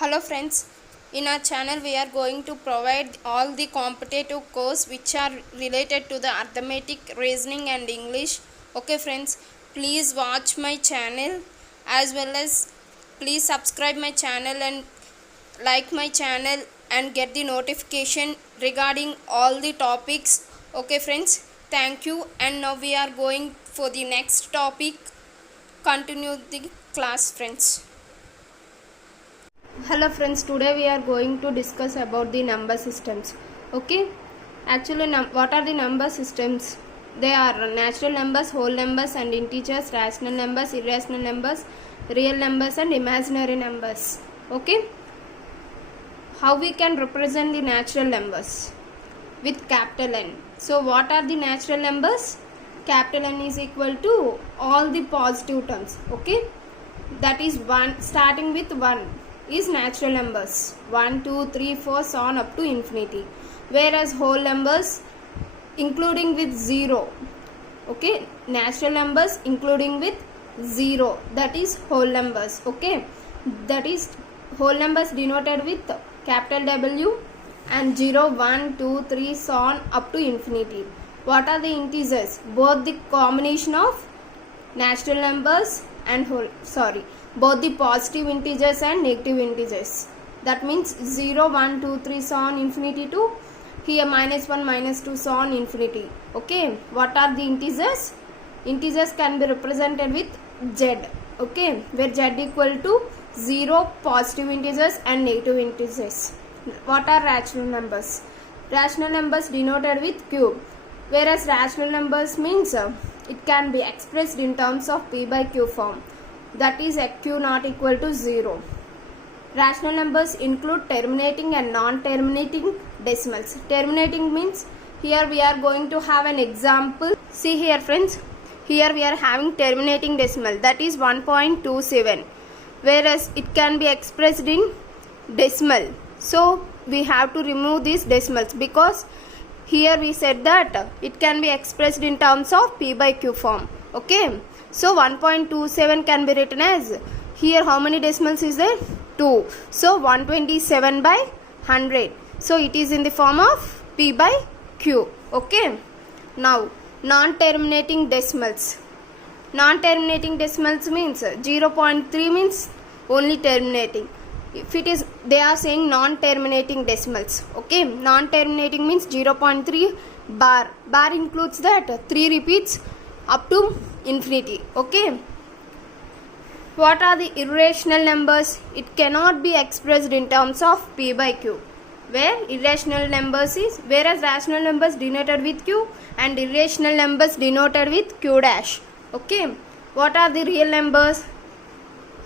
Hello friends, in our channel we are going to provide all the competitive course which are related to the arithmetic, reasoning and English. Okay friends, please watch my channel as well as please subscribe my channel and like my channel and get the notification regarding all the topics. Okay friends, thank you, and now we are going for the next topic. Continue the class friends. Hello friends, today we are going to discuss about the number systems. Okay, actually what are the number systems? They are natural numbers, whole numbers and integers, rational numbers, irrational numbers, real numbers and imaginary numbers. Okay, how we can represent the natural numbers? With capital N. So what are the natural numbers? Capital N is equal to all the positive terms. Okay, that is 1 starting with 1 is natural numbers, 1 2 3 4 so on up to infinity, whereas whole numbers including with 0. Okay, natural numbers including with 0, that is whole numbers. Okay, that is whole numbers denoted with capital W and 0 1 2 3 so on up to infinity. What are the integers? Both the combination of natural numbers and both the positive integers and negative integers. That means 0 1 2 3 so on infinity to here -1 -2 so on infinity. Okay, what are the integers? Integers can be represented with z. Okay, where z equal to 0 positive integers and negative integers. What are rational numbers? Rational numbers denoted with cube, whereas rational numbers means it can be expressed in terms of p by q form, that is q not equal to 0. Rational numbers include terminating and non-terminating decimals. Terminating means here we are going to have an example. See here friends, here we are having terminating decimal, that is 1.27, whereas it can be expressed in decimal. So we have to remove these decimals because here we said that it can be expressed in terms of p by q form. Okay, so 1.27 can be written as, here how many decimals is there? 2. So 127 by 100. So it is in the form of p by q. Okay, now non-terminating decimals. Non-terminating decimals means 0.3 means only terminating. If it is, they are saying non-terminating decimals. Okay, non-terminating means 0.3 bar. Bar includes that 3 repeats up to infinity. Okay, what are the irrational numbers? It cannot be expressed in terms of p by q, where irrational numbers is, whereas rational numbers denoted with q and irrational numbers denoted with q dash. Okay, what are the real numbers?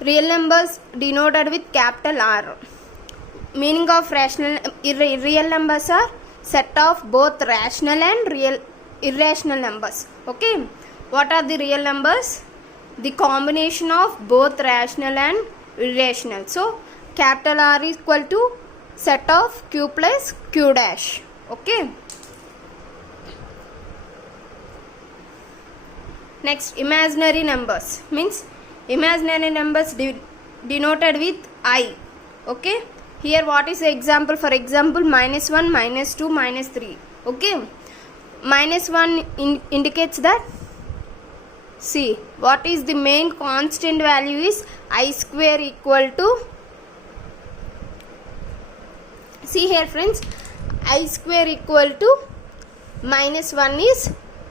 Real numbers denoted with capital R. Meaning of real numbers are set of both rational and irrational numbers. Okay, what are the real numbers? The combination of both rational and irrational. So capital R is equal to set of q plus q dash. Okay, next imaginary numbers means imaginary numbers denoted with I. Okay, here what is the example? For example, -1 -2 -3. Okay, -1 indicates that, see what is the main constant value is I square equal to, see here friends, I square equal to -1 is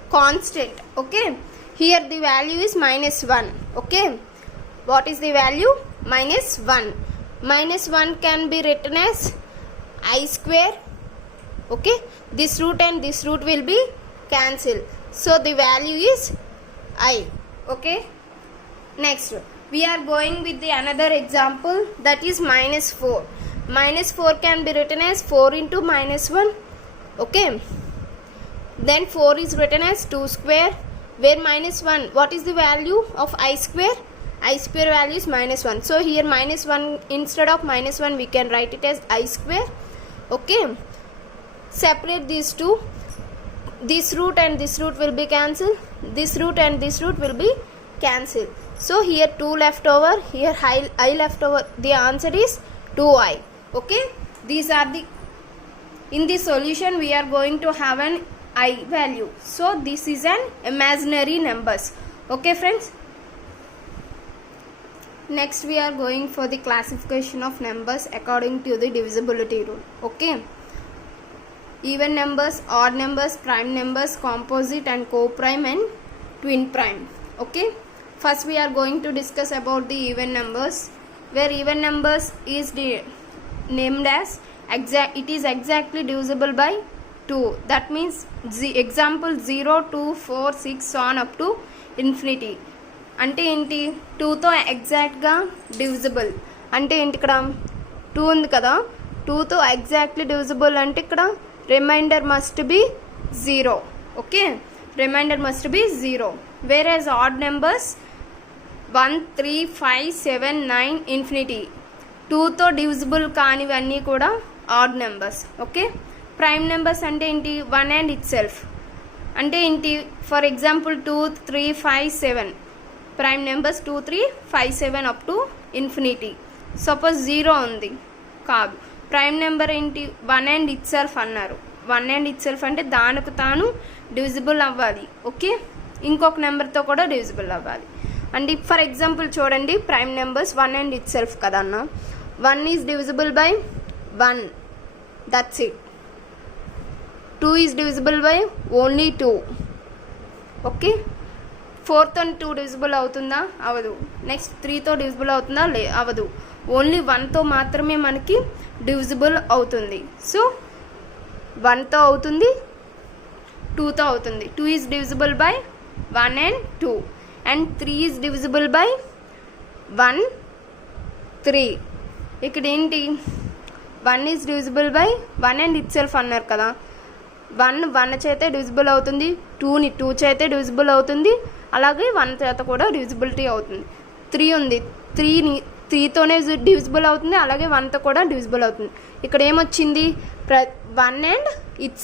constant. Okay, here the value is -1. Okay, what is the value? -1. -1 can be written as I square. Okay, this root and this root will be cancelled, so the value is I. Okay, next we are going with the another example, that is -4. -4 can be written as 4 into -1. Okay, then 4 is written as 2 square, where -1, what is the value of I square? I square value is -1. So here -1 instead of -1 we can write it as I square. Okay, separate these two. This root and this root will be cancelled. This root and this root will be cancelled. So here 2 left over, here I left over. The answer is 2i. Okay, these are the, in the solution we are going to have an I value, so this is an imaginary numbers. Okay friends, next we are going for the classification of numbers according to the divisibility rule. Okay, even numbers, odd numbers, prime numbers, composite and co-prime and twin prime. Okay, first we are going to discuss about the even numbers, where even numbers is named as it is exactly divisible by 2. That means example 0, 2, 4, 6 on up to infinity. అంటే ఏంటి, 2తో ఎగ్జాక్ట్గా డివిజిబుల్ అంటే ఏంటి, ఇక్కడ 2 ఉంది కదా, 2తో ఎగ్జాక్ట్లీ డివిజిబుల్ అంటే ఇక్కడ remainder must be 0. Okay, remainder must be 0. Whereas odd numbers 1, 3, 5, 7, 9 infinity, 2తో డివిజిబుల్ కానివన్నీ కూడా odd numbers. Okay, prime numbers అంటే ఏంటి, 1 అండ్ ఇట్ సెల్ఫ్ అంటే ఏంటి, for example 2, 3, 5, 7 prime numbers 2, 3, 5, 7 up to infinity. Suppose 0 ఉంది, కాదు, ప్రైమ్ నెంబర్ ఏంటి, 1 అండ్ ఇట్ సెల్ఫ్ అన్నారు. 1 అండ్ ఇట్ సెల్ఫ్ అంటే దానికి తాను డివిజిబుల్ అవ్వాలి. ఓకే, ఇంకొక నెంబర్తో కూడా డివిజిబుల్ అవ్వాలి. అండ్ ఫర్ ఎగ్జాంపుల్ చూడండి, prime numbers 1 and itself కదా అన్న, 1 is divisible by 1, that's it. 2 is divisible by only 2. Okay, 4తో 2 డివిజిబుల్ అవుతుందా, అవదు. నెక్స్ట్ 3తో డివిజిబుల్ అవుతుందా, అవదు. ఓన్లీ 1తో మాత్రమే మనకి డివిజిబుల్ అవుతుంది. సో 1తో అవుతుంది, 2తో అవుతుంది. 2 ఈజ్ డివిజిబుల్ బై 1 అండ్ 2 అండ్ 3 ఈజ్ డివిజిబుల్ బై 1, 3. ఇక్కడ ఏంటి, 1 is divisible by 1 and it self అన్నారు కదా, 1 చేతే డివిజిబుల్ అవుతుంది, 2ని 2 చేతే డివిజిబుల్ అవుతుంది, అలాగే 1 చేత కూడా డివిజిబిలిటీ అవుతుంది. 3 ఉంది, 3తోనే డివిజిబుల్ అవుతుంది, అలాగే 1తో కూడా డివిజిబుల్ అవుతుంది. ఇక్కడ ఏమొచ్చింది, 1 అండ్ ఇట్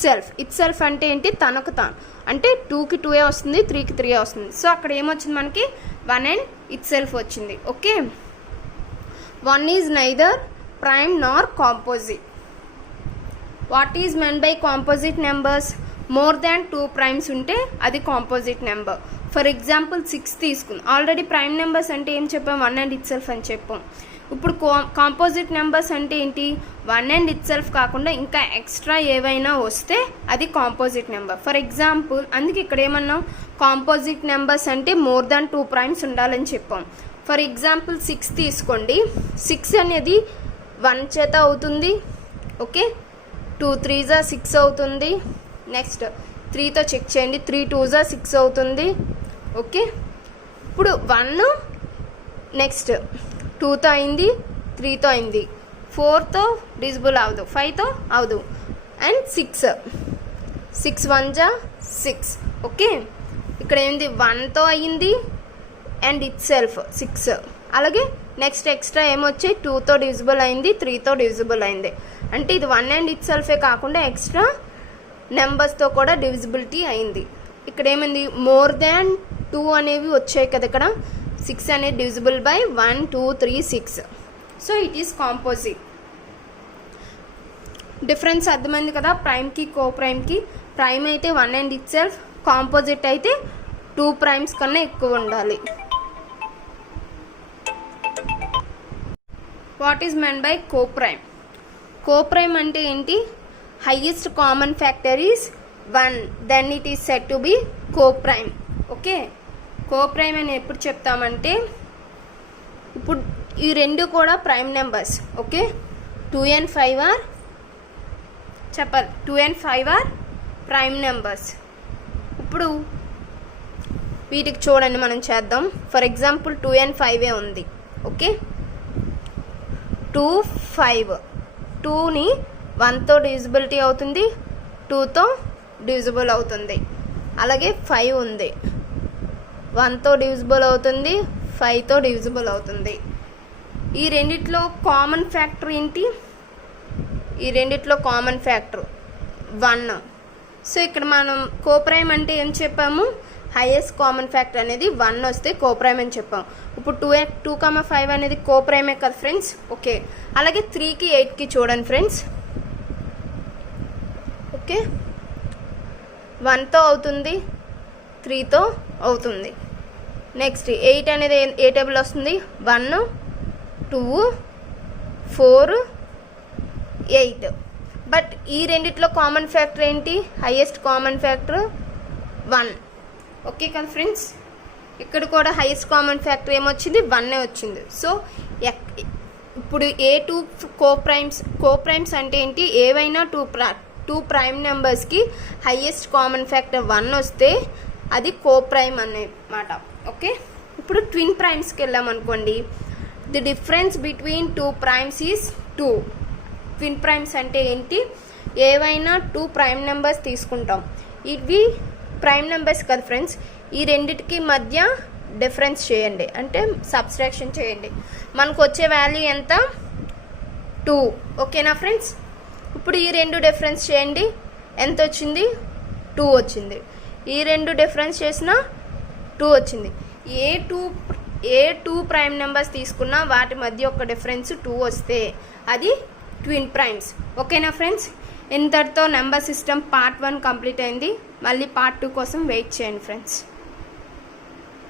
సెల్ఫ్ అంటే ఏంటి, తనకు తాను అంటే 2కి 2 వస్తుంది, 3కి 3 వస్తుంది. సో అక్కడ ఏమొచ్చింది మనకి, 1 అండ్ ఇట్ సెల్ఫ్ వచ్చింది. ఓకే, 1 is neither prime Nar composite. What is meant by composite numbers, more than 2 ప్రైమ్స్ ఉంటే అది కాంపోజిట్ నెంబర్. ఫర్ ఎగ్జాంపుల్ 6 తీసుకుంది, ఆల్రెడీ ప్రైమ్ నెంబర్స్ అంటే ఏం చెప్పాం, 1 అండ్ ఇట్ సెల్ఫ్ అని చెప్పాం. ఇప్పుడు కాంపోజిట్ నెంబర్స్ అంటే ఏంటి, 1 అండ్ ఇట్ సెల్ఫ్ కాకుండా ఇంకా ఎక్స్ట్రా ఏవైనా వస్తే అది కాంపోజిట్ నెంబర్. ఫర్ ఎగ్జాంపుల్ అందుకే ఇక్కడ ఏమన్నాం, కాంపోజిట్ నెంబర్స్ అంటే మోర్ దాన్ 2 ప్రైమ్స్ ఉండాలని చెప్పాం. ఫర్ ఎగ్జాంపుల్ 6 తీసుకోండి, 6 అనేది 1 చేత అవుతుంది. ఓకే, 2 3s 6 అవుతుంది. నెక్స్ట్ 3తో చెక్ చేయండి, 3 2s 6 అవుతుంది. ఓకే, ఇప్పుడు 1 నెక్స్ట్ 2తో అయింది, 3తో అయింది, 4తో డివిజిబుల్ అవదు, 5తో అవదు, అండ్ 6 1s 6. ఓకే, ఇక్కడ ఏంది, 1తో అయ్యింది అండ్ ఇట్ సెల్ఫ్ 6, అలాగే నెక్స్ట్ ఎక్స్ట్రా ఏమొచ్చాయి, 2తో డివిజిబుల్ అయింది, 3తో డివిజిబుల్ అయింది. అంటే ఇది 1 అండ్ ఇట్ సెల్ఫే కాకుండా ఎక్స్ట్రా నెంబర్స్తో కూడా డివిజిబిలిటీ అయింది. ఇక్కడ ఏమైంది, మోర్ దాన్ 2 అనేవి వచ్చాయి కదా, ఇక్కడ 6 అనేది divisible by 1, 2, 3, 6. So it is composite. Difference అర్థమైంది కదా, ప్రైమ్కి కో ప్రైమ్కి. ప్రైమ్ అయితే 1 అండ్ ఇట్ సెల్ఫ్, కాంపోజిట్ అయితే 2 ప్రైమ్స్ కన్నా ఎక్కువ ఉండాలి. What is meant by co prime, co prime అంటే ఏంటి, highest common factor is 1, then it is said to be co prime. Okay, co prime అని ఎప్పుడు చెప్తామంటే, ఇప్పుడు ఈ రెండు కూడా prime numbers. Okay, 2 and 5 are చెప్పాలి, 2 and 5 ఆర్ ప్రైమ్ నెంబర్స్. ఇప్పుడు వీటికి చూడండి, మనం చేద్దాం. ఫర్ ఎగ్జాంపుల్ 2 and 5 ఉంది. ఓకే, 2, 5, 2ని 1తో డివిజిబిలిటీ అవుతుంది, 2తో డివిజిబుల్ అవుతుంది. అలాగే 5 ఉంది, 1తో డివిజిబుల్ అవుతుంది, 5తో డివిజిబుల్ అవుతుంది. ఈ రెండిట్లో కామన్ ఫ్యాక్టర్ ఏంటి, ఈ రెండిట్లో కామన్ ఫ్యాక్టర్ 1. సో ఇక్కడ మనం కోప్రైమ్ అంటే ఏం చెప్పాము, హైయెస్ట్ కామన్ ఫ్యాక్టర్ అనేది 1 వస్తే కోప్రైమ్ అని చెప్పాం. ఇప్పుడు 2,5 అనేది కోప్రైమే కదా ఫ్రెండ్స్. ఓకే, అలాగే 3కి 8కి చూడండి ఫ్రెండ్స్. ఓకే, 1తో అవుతుంది, 3తో అవుతుంది. నెక్స్ట్ 8 అనేది ఏ టేబుల్ వస్తుంది? 1, 2, 4, 8. బట్ ఈ రెండిట్లో కామన్ ఫ్యాక్టర్ ఏంటి? Highest common factor 1. ఓకే కదా ఫ్రెండ్స్, ఇక్కడ కూడా హైయెస్ట్ కామన్ ఫ్యాక్టర్ ఏమొచ్చింది? 1 వచ్చింది. సో ఇప్పుడు ఏ2 కోప్రైమ్స్ అంటే ఏంటి? ఏవైనా టూ ప్రైమ్ నెంబర్స్కి హైయెస్ట్ కామన్ ఫ్యాక్టర్ 1 వస్తే అది కోప్రైమ్ అన్నమాట. ఓకే, ఇప్పుడు ట్విన్ ప్రైమ్స్కి వెళ్ళామనుకోండి. The difference between 2 primes is 2. Twin primes అంటే ఏంటి? ఏవైనా 2 ప్రైమ్ నెంబర్స్ తీసుకుంటాం. ఇవి ప్రైమ్ నెంబర్స్ కదా ఫ్రెండ్స్. ఈ రెండిటికి మధ్య డిఫరెన్స్ చేయండి, అంటే సబ్స్ట్రాక్షన్ చేయండి. మనకు వచ్చే వాల్యూ ఎంత? 2. ఓకేనా ఫ్రెండ్స్? ఇప్పుడు ఈ రెండు డిఫరెన్స్ చేయండి, ఎంత వచ్చింది? 2 వచ్చింది. ఈ రెండు డిఫరెన్స్ చేసినా 2 వచ్చింది. ఏ టూ ప్రైమ్ నెంబర్స్ తీసుకున్నా వాటి మధ్య ఒక డిఫరెన్స్ 2 వస్తే అది ట్విన్ ప్రైమ్స్. ఓకేనా ఫ్రెండ్స్? ఇంతటితో నెంబర్ సిస్టమ్ పార్ట్ 1 కంప్లీట్ అయింది. మళ్ళీ పార్ట్ 2 కోసం వెయిట్ చేయండి ఫ్రెండ్స్.